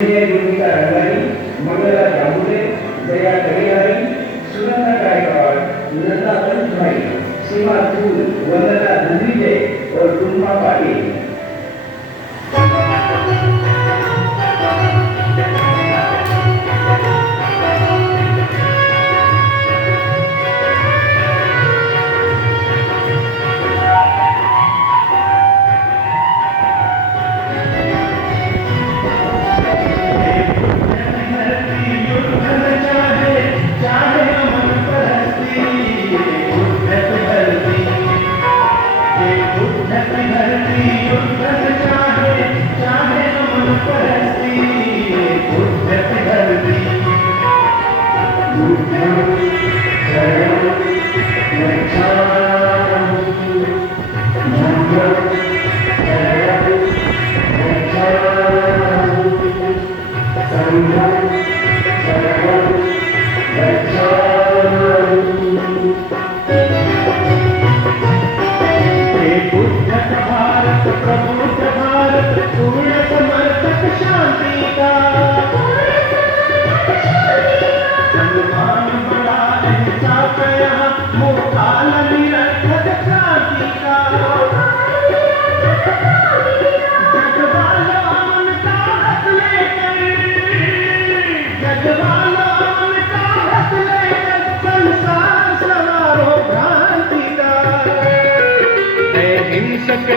देविका रंगारी, मंगला जामुले, जया करियारी, सुनंदा गायकवाड़, नंदा पंचभाई, सीमा फूल, वंदना धनविजय और टुम्मा पाटिल।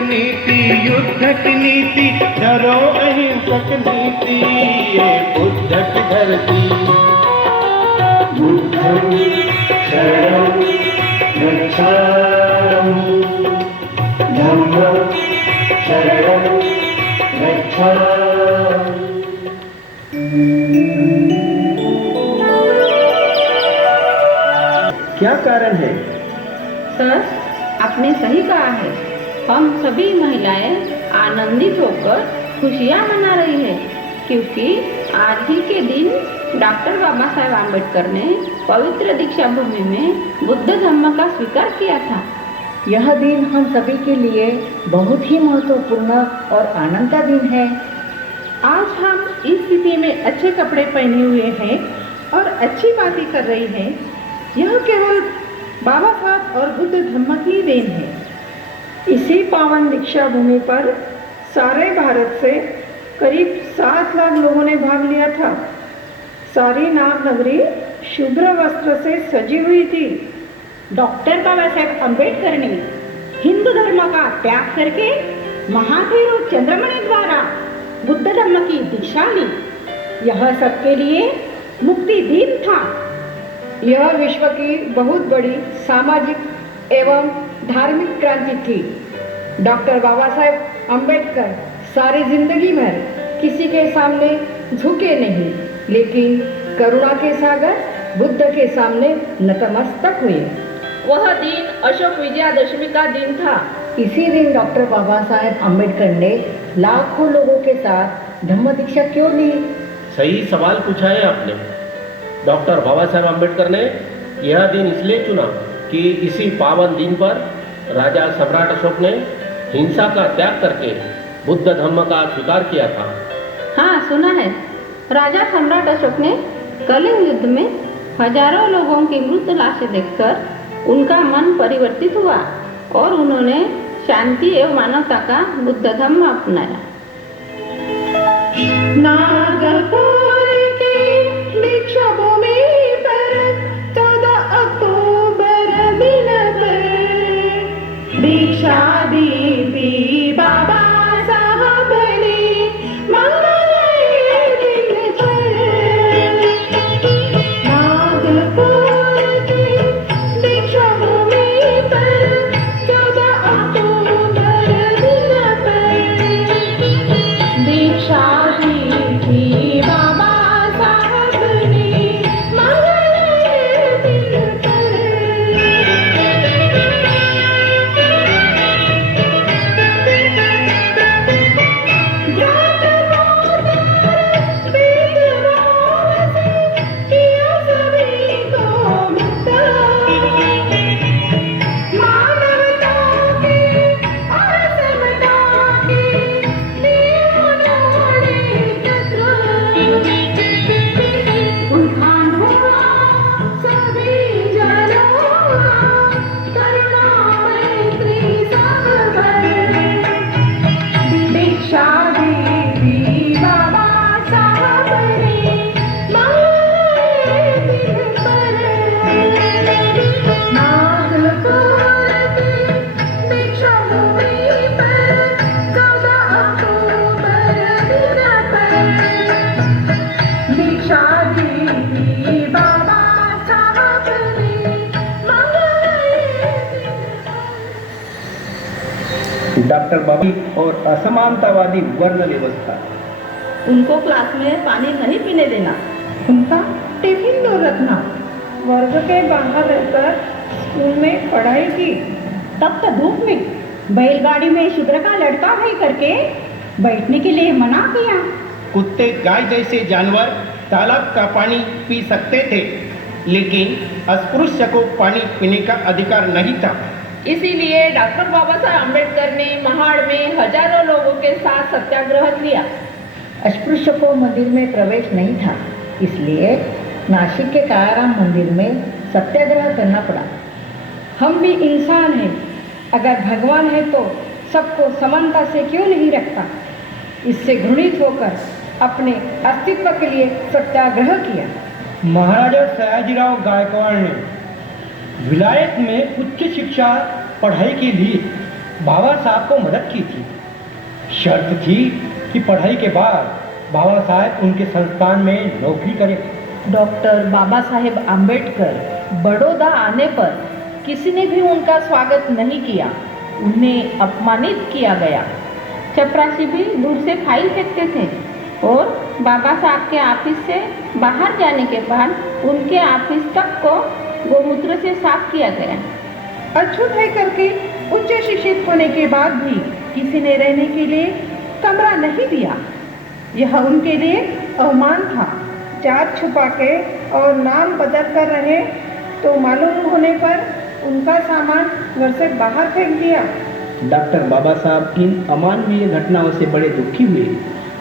नीति युद्ध की नीति, डरो अहिंसक नीति, ये बुद्ध की धरती। बुद्धं शरणं गच्छामि, धम्मं शरणं गच्छामि। क्या कारण है? सर, आपने सही कहा है। हम सभी महिलाएं आनंदित होकर खुशियां मना रही है, क्योंकि आज ही के दिन डॉक्टर बाबा साहेब आम्बेडकर ने पवित्र दीक्षा भूमि में बुद्ध धम्म का स्वीकार किया था। यह दिन हम सभी के लिए बहुत ही महत्वपूर्ण और आनंद का दिन है। आज हम इस स्थिति में अच्छे कपड़े पहने हुए हैं और अच्छी बातें कर रही हैं। यह केवल बाबा साहब और बुद्ध धम्म की देन है। इसी पावन दीक्षा भूमि पर सारे भारत से करीब 7 लाख लोगों ने भाग लिया था। सारी नाग नगरी शुभ्र वस्त्र से सजी हुई थी। डॉक्टर बाबा साहेब अम्बेडकर ने हिंदू धर्म का त्याग करके महावीर चंद्रमणि द्वारा बुद्ध धर्म की दीक्षा ली। यह सबके लिए मुक्ति दिन था। यह विश्व की बहुत बड़ी सामाजिक एवं धार्मिक क्रांति थी। डॉक्टर बाबा साहेब अम्बेडकर सारी जिंदगी भर किसी के सामने झुके नहीं, लेकिन करुणा के सागर बुद्ध के सामने नतमस्तक हुए। वह दिन अशोक विजयादशमी का दिन था। इसी दिन डॉक्टर बाबा साहेब अम्बेडकर ने लाखों लोगों के साथ धम्म दीक्षा क्यों ली? सही सवाल पूछा है आपने। डॉक्टर बाबा साहेब अम्बेडकर ने यह दिन इसलिए चुना कि इसी पावन दिन पर राजा सम्राट अशोक ने हिंसा का त्याग करके बुद्ध धम्म का स्वीकार किया था। हाँ, सुना है। राजा सम्राट अशोक ने कलिंग युद्ध में हजारों लोगों की मृत लाशें देखकर उनका मन परिवर्तित हुआ और उन्होंने शांति एवं मानवता का बुद्ध धम्म अपनाया। नागपुर की दीक्षा भूमि पर 14 अक्टूबर दिन पर दीक्षा दी बाबा साहब ने मंगलवार दिन पर। नागपुर की दीक्षा भूमि पर 14 अक्टूबर दिन पर दीक्षा दी डॉक्टर बाबा और असमानतावादी वर्ण व्यवस्था, उनको क्लास में पानी नहीं पीने देना, उनका टिफिन दूर रखना, वर्ग के बाहर रहकर स्कूल में पढ़ाई की, तब तो धूप में बैलगाड़ी में शुभ्र का लड़का भाई करके बैठने के लिए मना किया। कुत्ते गाय जैसे जानवर तालाब का पानी पी सकते थे, लेकिन अस्पृश्य को पानी पीने का अधिकार नहीं था। इसीलिए डॉक्टर बाबा साहेब अम्बेडकर ने महाड़ में हजारों लोगों के साथ सत्याग्रह किया। अस्पृश्य को मंदिर में प्रवेश नहीं था, इसलिए नासिक के कायाराम मंदिर में सत्याग्रह करना पड़ा। हम भी इंसान हैं, अगर भगवान है तो सबको समानता से क्यों नहीं रखता। इससे घृणित होकर अपने अस्तित्व के लिए सत्याग्रह किया। महाराजा सयाजीराव गायकवाड़ ने विलायत में उच्च शिक्षा पढ़ाई के लिए बाबा साहब को मदद की थी। शर्त थी कि पढ़ाई के बाद बाबा साहब उनके संस्थान में नौकरी करें। डॉक्टर बाबा साहेब अम्बेडकर बड़ौदा आने पर किसी ने भी उनका स्वागत नहीं किया, उन्हें अपमानित किया गया। चपरासी भी दूर से फाइल फेंकते थे और बाबा साहब के ऑफिस से बाहर जाने के बाद उनके ऑफिस तक को गोमूत्र से साफ किया गया। अछूत है करके उच्च शिक्षित होने के बाद भी किसी ने रहने के लिए कमरा नहीं दिया। यह उनके लिए अवमान था। जात छुपा के और नाम बदल कर रहे तो मालूम होने पर उनका सामान घर से बाहर फेंक दिया। डॉक्टर बाबा साहब इन अमानवीय घटनाओं से बड़े दुखी हुए।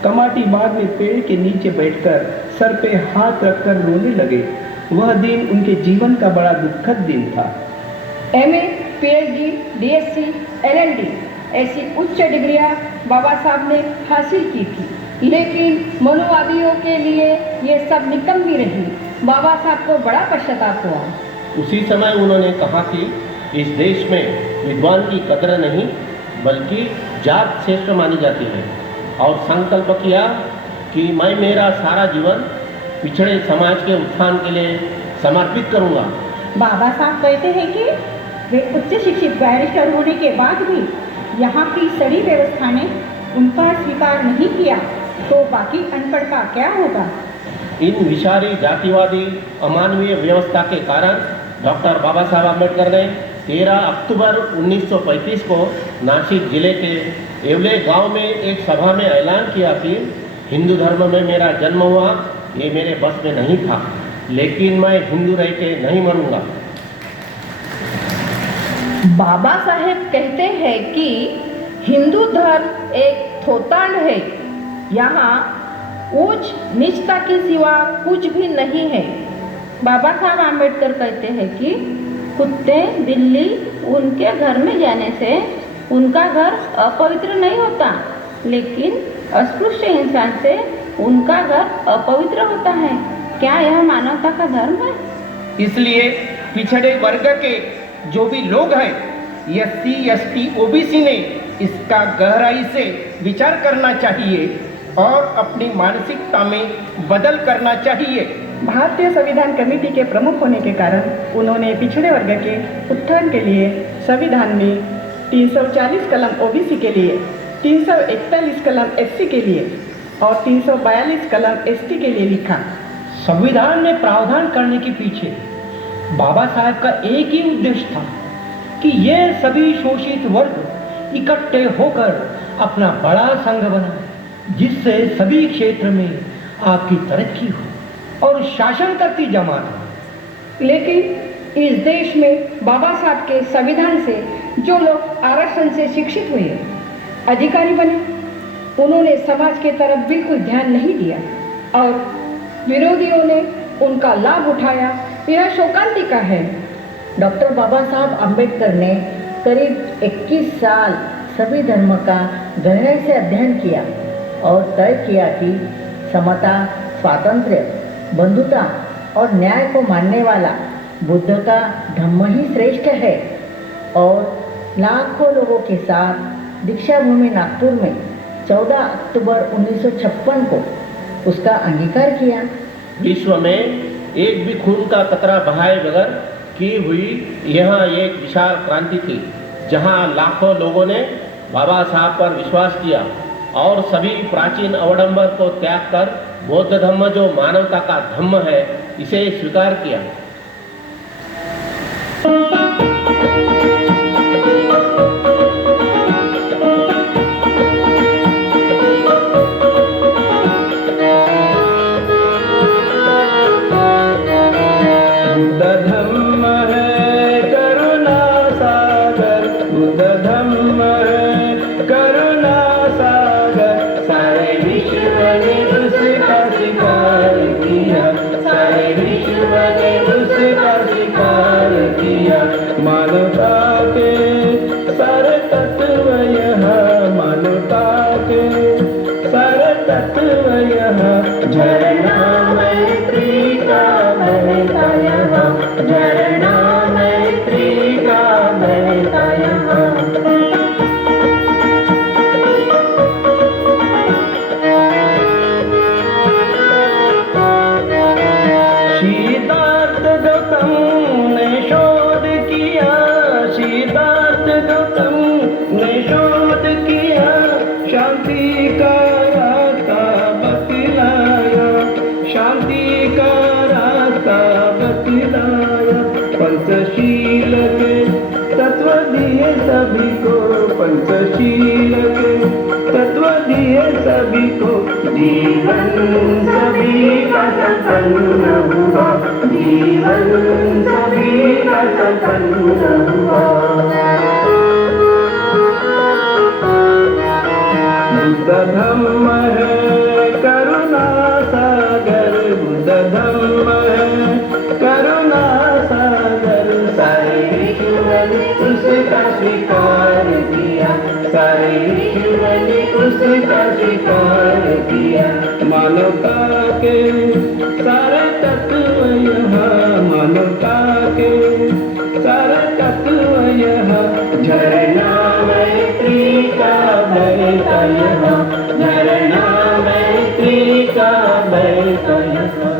कमाटी बाग में पेड़ के नीचे बैठकर सर पे हाथ रखकर रोने लगे। वह दिन उनके जीवन का बड़ा दुखद दिन था। MA, PhD, DSc, LLD ऐसी उच्च डिग्रियां बाबा साहब ने हासिल की थी, लेकिन मनुवादियों के लिए ये सब निकम्मी रही। बाबा साहब को बड़ा पश्चाताप हुआ। उसी समय उन्होंने कहा कि इस देश में विद्वान की कदर नहीं बल्कि जात श्रेष्ठ मानी जाती है, और संकल्प किया कि मैं मेरा सारा जीवन पिछड़े समाज के उत्थान के लिए समर्पित करूंगा। बाबा साहब कहते हैं कि वे उच्च शिक्षित बैरिस्टर होने के बाद भी यहाँ की सड़ी व्यवस्था ने उनका स्वीकार नहीं किया, तो बाकी अनपढ़ का क्या होगा। इन विषारी जातिवादी अमानवीय व्यवस्था के कारण डॉक्टर बाबा साहब अम्बेडकर ने 13 अक्टूबर 1935 को नासिक जिले के येवले गांव में एक सभा में ऐलान किया कि हिंदू धर्म में मेरा जन्म हुआ, ये मेरे बस में नहीं था, लेकिन मैं हिंदू रह के नहीं मरूंगा। बाबा साहेब कहते हैं कि हिंदू धर्म एक थोतांड है, यहाँ ऊंच नीचता के सिवा कुछ भी नहीं है। बाबा साहब आम्बेडकर कहते हैं कि कुत्ते बिल्ली उनके घर में जाने से उनका घर अपवित्र नहीं होता, लेकिन अस्पृश्य इंसान से उनका घर अपवित्र होता है। क्या यह मानवता का धर्म है? इसलिए पिछड़े वर्ग के जो भी लोग हैं, SC, ST, OBC ने इसका गहराई से विचार करना चाहिए और अपनी मानसिकता में बदल करना चाहिए। भारतीय संविधान कमेटी के प्रमुख होने के कारण उन्होंने पिछड़े वर्ग के उत्थान के लिए संविधान में 340 कलम OBC के लिए, 341 कलम SC के लिए और 342 कलम ST के लिए लिखा। संविधान में प्रावधान करने के पीछे बाबा साहब का एक ही उद्देश्य था कि ये सभी शोषित वर्ग इकट्ठे होकर अपना बड़ा संघ बनाए, जिससे सभी क्षेत्र में आपकी तरक्की हो और शासन करती जमात हो। लेकिन इस देश में बाबा साहब के संविधान से जो लोग आरक्षण से शिक्षित हुए, अधिकारी बने, उन्होंने समाज के तरफ बिल्कुल ध्यान नहीं दिया और विरोधियों ने उनका लाभ उठाया। यह शोकांतिका है। डॉक्टर बाबा साहब अम्बेडकर ने करीब 21 साल सभी धर्म का गहराई से अध्ययन किया और तय किया कि समता, स्वातंत्र्य, बंधुता और न्याय को मानने वाला बुद्ध का धम्म ही श्रेष्ठ है, और लाखों लोगों के साथ दीक्षा भूमि नागपुर में 14 अक्टूबर 1956 को उसका अंगीकार किया। विश्व में एक भी खून का कतरा बहाए बगैर की हुई यह एक विशाल क्रांति थी, जहां लाखों लोगों ने बाबा साहब पर विश्वास किया और सभी प्राचीन अवडंबर को त्याग कर बौद्ध धम्म जो मानवता का धम्म है इसे स्वीकार किया। पंचशील के तत्व दिए सभी को, पंचशील के तत्व दिए सभी को, जीवन सभी का संपन्न हुआ, जीवन सभी का संपन्न हुआ। बुद्ध धम्म है करुणा सागर, बुद्ध धम्म है करुणा सागर, सारे विश्व ने उसका स्वीकार किया, सारे विश्व ने उसका स्वीकार किया। मानवता के सारे तत्व यहाँ, मानवता के सारे तत्व यहाँ, झरना मैत्री का बहता यहाँ, झरना मैत्री का बहता यहाँ।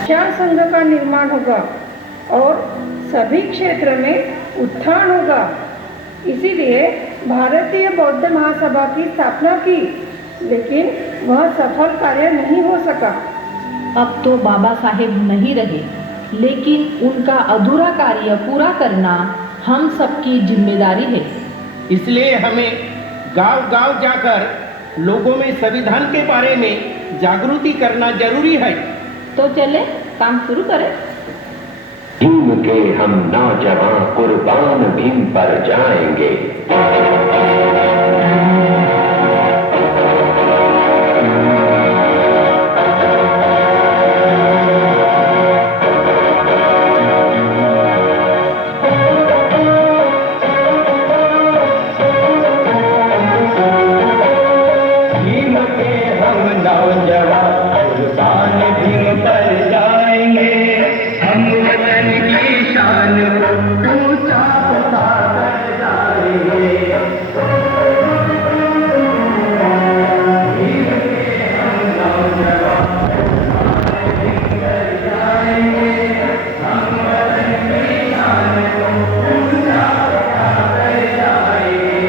विचार संघ का निर्माण होगा और सभी क्षेत्र में उत्थान होगा। इसीलिए भारतीय बौद्ध महासभा की स्थापना की, लेकिन वह सफल कार्य नहीं हो सका। अब तो बाबा साहेब नहीं रहे, लेकिन उनका अधूरा कार्य पूरा करना हम सबकी जिम्मेदारी है। इसलिए हमें गांव-गांव जाकर लोगों में संविधान के बारे में जागृति करना जरूरी है। तो चले काम शुरू करें। भीम के हम नौजवान कुर्बान भीम पर जाएंगे। भीम के हम नौजवान कुर्बान भीम पर जाएंगे, हम वतन की शान को ऊंचा उठाकर जाएंगे। भीम के हम नौजवान कुर्बान भीम पर जाएंगे, हम वतन की शान को ऊंचा उठाकर जाएंगे।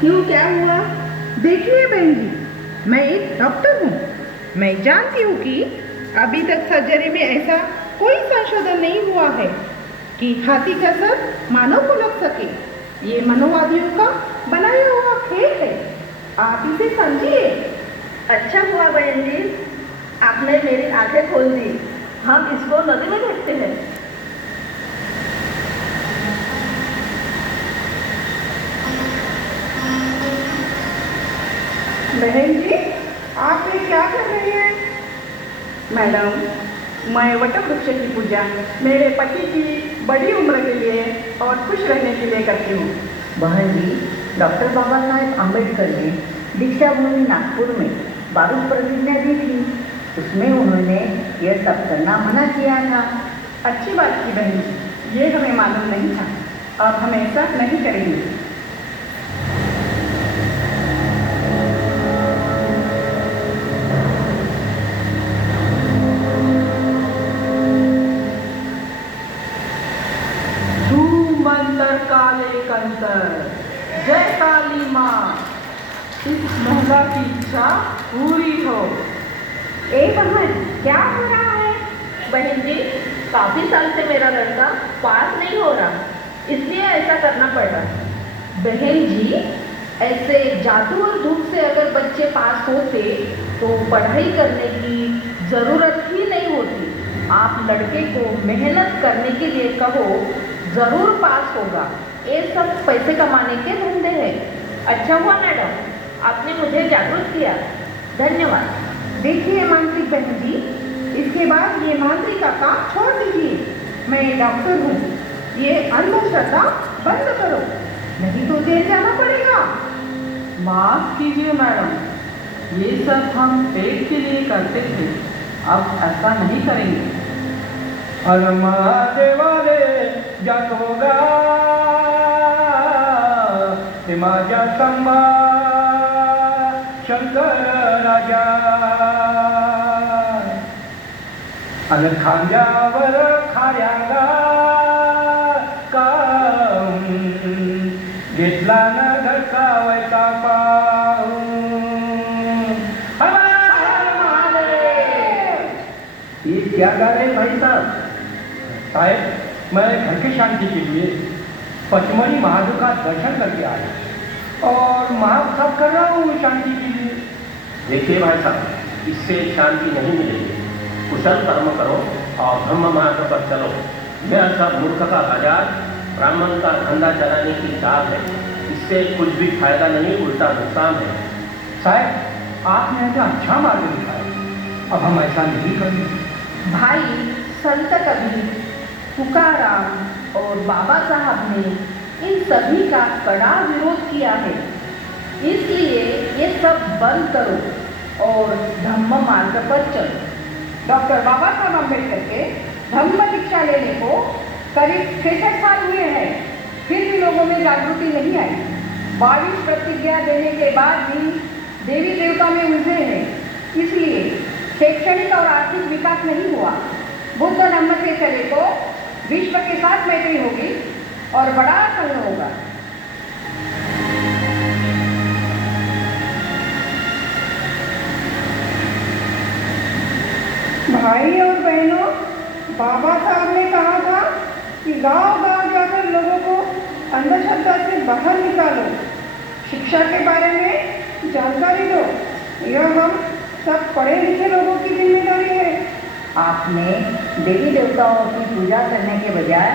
क्यों, क्या हुआ? देखिए बहन जी, मैं एक डॉक्टर हूँ। मैं जानती हूँ कि अभी तक सर्जरी में ऐसा कोई संशोधन नहीं हुआ है कि हाथी का सर मानव को लग सके। ये मनोवादियों का बनाया हुआ खेल है, आप इसे समझिए। अच्छा हुआ बहन जी, आपने मेरी आंखें खोल दी। हम इसको नदी में फेंकते हैं। बहन जी, आप ये क्या कर रही हैं? मैडम, मैं वट वृक्ष की पूजा मेरे पति की बड़ी उम्र के लिए और खुश रहने के लिए करती हूँ। बहन जी, डॉक्टर बाबा साहेब अम्बेडकर ने दीक्षा भूमि नागपुर में बारूद प्रतिज्ञा दी थी। उसमें उन्होंने यह सब करना मना किया था। अच्छी बात की बहन जी, ये हमें मालूम नहीं था। अब हम ऐसा नहीं करेंगे। काले कंकर, जय काली माँ, इस महिला की इच्छा पूरी हो। ए बहन, क्या हो रहा है? बहन जी, काफी साल से मेरा लड़का पास नहीं हो रहा, इसलिए ऐसा करना पड़ रहा। बहन जी, ऐसे जादू और धूप से अगर बच्चे पास होते तो पढ़ाई करने की जरूरत ही नहीं होती। आप लड़के को मेहनत करने के लिए कहो, जरूर पास होगा। ये सब पैसे कमाने के धंधे हैं। अच्छा हुआ मैडम, आपने मुझे जागरूक किया, धन्यवाद। देखिए मांत्रिक बहन जी, इसके बाद ये मांत्रिक का काम छोड़ दीजिए। मैं डॉक्टर हूँ, ये अंधश्रद्धा बंद करो, नहीं तो जेल जाना पड़ेगा। माफ कीजिए मैडम, ये सब हम पेट के लिए करते थे, अब ऐसा नहीं करेंगे। अरे महादेवाले जातोगा माझ्या संबा शंकर राजा आणि खांद्यावर खाऱ्याला काम घेतला न धडकावायचा पाहून। ये क्या गा रहे भाई साहब? साहेब, मैं घर की शांति के लिए पचमढ़ी महादेव का दर्शन करके आया और महाव साफ कर रहा हूँ शांति के लिए। देखिए भाई साहब, इससे शांति नहीं मिलेगी। कुशल कर्म करो और धर्म मार्ग पर चलो। यह सब मूर्ख का बाजार, ब्राह्मण का धंधा चलाने की चाल है। इससे कुछ भी फायदा नहीं, उल्टा नुकसान है। साहब, आपने ऐसा अच्छा मार्ग दिखाया, अब हम ऐसा नहीं करेंगे। भाई, संत कबीर, तुकाराम और बाबा साहब ने इन सभी का कड़ा विरोध किया है। इसलिए ये सब बंद करो और धम्म मार्ग पर चलो। डॉक्टर बाबा साहब अम्बेडकर के धम्म दीक्षा लेने को करीब 66 साल हुए हैं, फिर भी लोगों में जागृति नहीं आई। 22 प्रतिज्ञा देने के बाद भी देवी देवता में उलझे हैं, इसलिए शैक्षणिक और आर्थिक विकास नहीं हुआ। बुद्ध धम्म से चले तो विश्व के साथ मैत्री होगी और बड़ा संघ होगा। भाई और बहनों, बाबा साहब ने कहा था कि गांव-गांव जाकर लोगों को अंधश्रद्धा से बाहर निकालो, शिक्षा के बारे में जानकारी दो। यह हम सब पढ़े लिखे लोगों की जिम्मेदारी है। आपने देवी देवताओं की पूजा करने के बजाय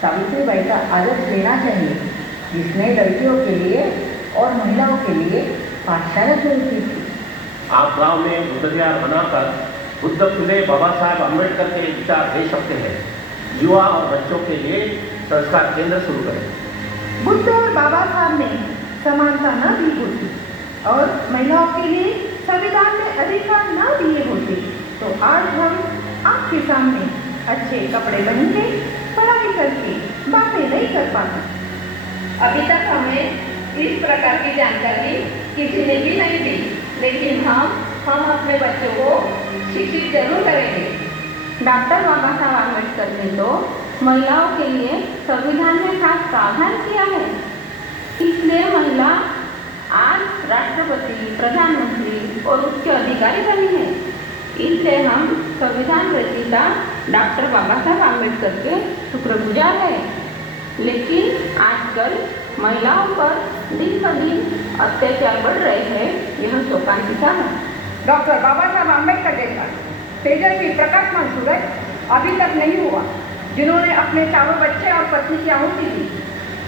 सावित्रीबाई का आदर्श लेना चाहिए, जिसने लड़कियों के लिए और महिलाओं के लिए पाठशाला शुरू की थी। आप गांव में बुद्ध विहार बनाकर बुद्ध फुले बाबा साहेब अम्बेडकर के विचार दे सकते हैं। युवा और बच्चों के लिए संस्कार केंद्र शुरू करें। बुद्ध और बाबा साहब ने समानता न दी होती और महिलाओं के लिए संविधान में अधिकार न दिए होते तो आज हम आपके सामने अच्छे कपड़े पहनते, पढ़ाई करके बातें नहीं कर पाते। अभी तक हमें इस प्रकार की जानकारी किसी ने भी नहीं दी, लेकिन हम अपने बच्चों को शिक्षित जरूर करेंगे। डॉक्टर बाबा साहब अम्बेडकर ने तो महिलाओं के लिए संविधान में खास प्रावधान किया है, इसलिए महिला आज राष्ट्रपति, प्रधानमंत्री और उच्च अधिकारी बने हैं। इसलिए हम संविधान रचयिता डॉक्टर बाबा साहब आम्बेडकर के शुक्रगुजार हैं। लेकिन आजकल महिलाओं पर दिन ब दिन अत्याचार बढ़ रहे हैं, यह शोकांतिका है। डॉक्टर बाबा साहब आम्बेडकर जैसा तेजस्वी प्रकाशमान सूरज अभी तक नहीं हुआ, जिन्होंने अपने चारों बच्चे और पत्नी की आहुति दी।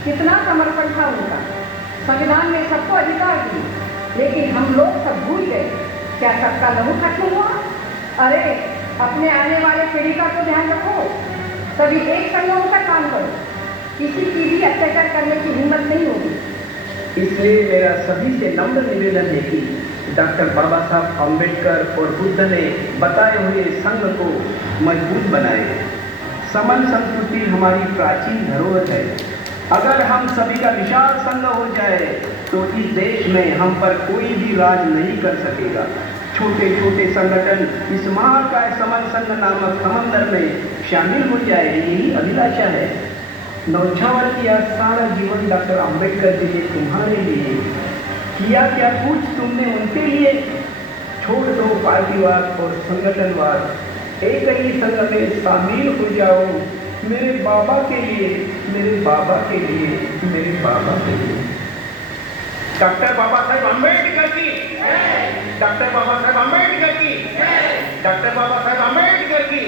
कितना समर्पण था उनका। संविधान में सबको अधिकार दिए, लेकिन हम लोग सब भूल गए। क्या सबका लहू खत्म हुआ? अरे अपने आने वाले पीढ़ी का तो ध्यान रखो। सभी एक संग होकर काम करो, किसी की भी अत्याचार करने की हिम्मत नहीं होगी। इसलिए मेरा सभी से नम्र निवेदन है कि डॉक्टर बाबा साहब अम्बेडकर और बुद्ध ने बताए हुए संघ को मजबूत बनाए। समन संस्कृति हमारी प्राचीन धरोहर है। अगर हम सभी का विशाल संघ हो जाए तो इस देश में हम पर कोई भी राज नहीं कर सकेगा। छोटे छोटे संगठन इस महाकाय समन संघ नामक समंदर में शामिल हो जाए, यही अभिलाषा है। नौछावर किया सारा जीवन डॉक्टर अम्बेडकर जी ने तुम्हारे लिए किया, क्या कुछ तुमने उनके लिए? छोड़ दो पार्टीवाद और संगठनवाद, एक ही संघ में शामिल हो जाओ। मेरे बाबा के लिए, मेरे बाबा के लिए, मेरे बाबा के लिए। डॉक्टर बाबा साहेब अम्बेडकर की, डॉक्टर बाबा साहेब अम्बेडकर की, डॉक्टर बाबा साहेब अम्बेडकर की,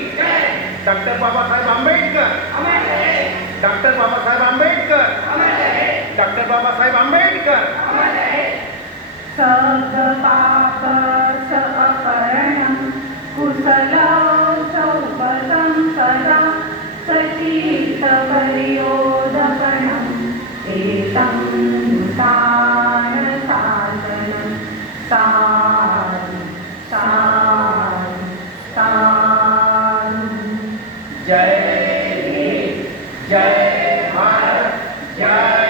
doctor Baba Saheb Ambedkar, doctor Baba Saheb Ambedkar, doctor Baba Saheb Ambedkar. सद्पाप अपहरणं कुशलं सौपदं सदा सचित परियोदकरणं एतं नूतन शासनं साधु साधु साधु। जय हिंद, जय भारत, जय